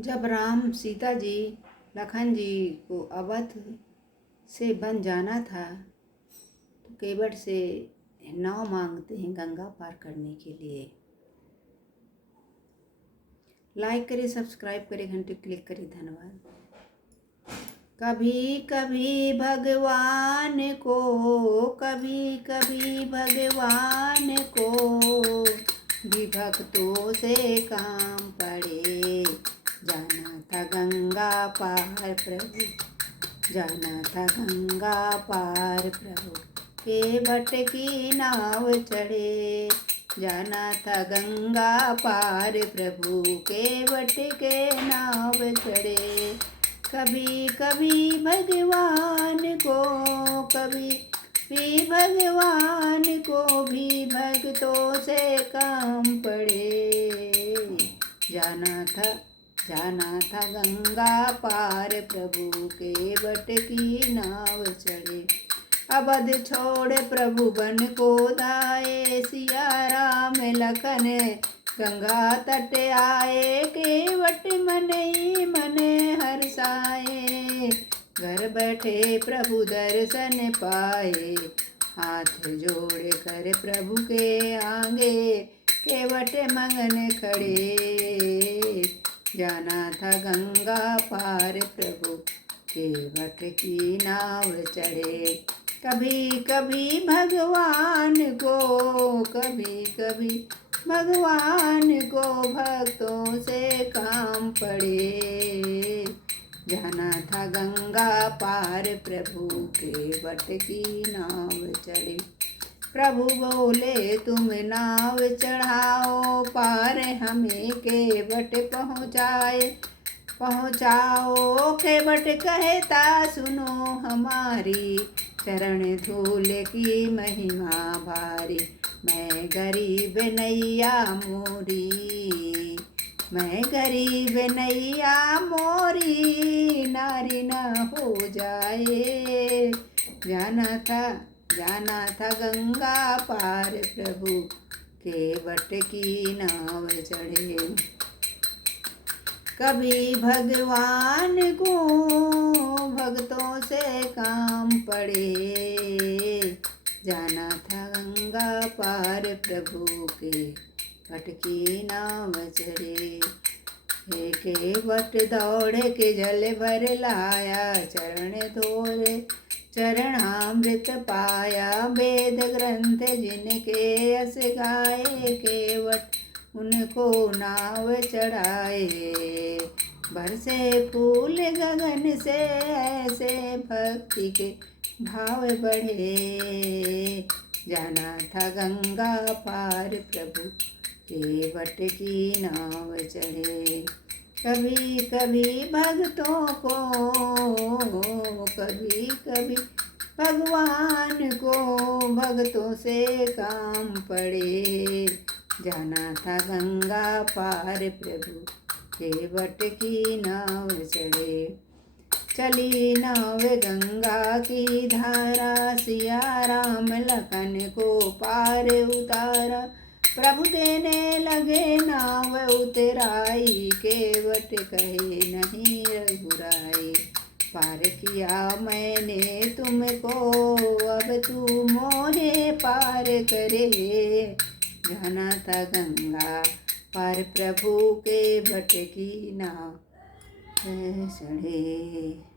जब राम सीता जी लखन जी को अवध से बन जाना था तो केवट से नाव मांगते हैं गंगा पार करने के लिए। लाइक करिए, सब्सक्राइब करिए, घंटी क्लिक करिए। धन्यवाद। कभी कभी भगवान को, कभी कभी भगवान को भी भक्तों से काम पड़े। जाना था गंगा पार प्रभु, जाना था गंगा पार प्रभु, केवट की नाव चढ़े। जाना था गंगा पार प्रभु, केवट के नाव चढ़े। कभी कभी भगवान को, कभी भी भगवान को भी भक्तों से काम पड़े। जाना था गंगा पार प्रभु, केवट की नाव चढ़े। अवध छोड़ प्रभु बन को धाये, सिया राम लखन गंगा तट आए। केवट मन ही मन हर्षाए, घर बैठे प्रभु दर्शन पाए। हाथ जोड़ कर प्रभु के आगे, केवट मगन खड़े। जाना था गंगा पार प्रभु, केवट की नाव चढ़े। कभी कभी भगवान को, कभी कभी भगवान को भक्तों से काम पड़े। जाना था गंगा पार प्रभु, केवट की नाव चढ़े। प्रभु बोले तुम नाव चढ़ाओ, पार हमें केवट पहुँचाओ। केवट कहता सुनो हमारी, चरण धूल की महिमा भारी। मैं गरीब नैया मोरी, मैं गरीब नैया मोरी, नारी न हो जाए। जाना था गंगा पार प्रभु, केवट की नाव चढ़े। कभी भगवान को भक्तों से काम पड़े। जाना था गंगा पार प्रभु, केवट की नाव चढ़े। हे केवट दौड़ के जल भर लाया, चरण धोरे चरणामृत पाया। वेद ग्रंथ जिनके यश गाए, केवट उनको नाव चढ़ाए। बरसे फूल गगन से ऐसे भक्ति के भाव बढ़े। जाना था गंगा पार प्रभु, केवट की नाव चढ़े। कभी कभी भक्तों को, कभी कभी भगवान को भक्तों से काम पड़े। जाना था गंगा पार प्रभु, केवट की नाव चढ़े। चली नाव गंगा की धारा, सिया राम लखन को पार उतारा। प्रभु देने लगे नाव उतराई, केवट कहे नहीं रघुराई। पार किया मैंने तुमको, अब तू मोहे पार करे। जाना था गंगा पार प्रभु, केवट की नाव चढ़े।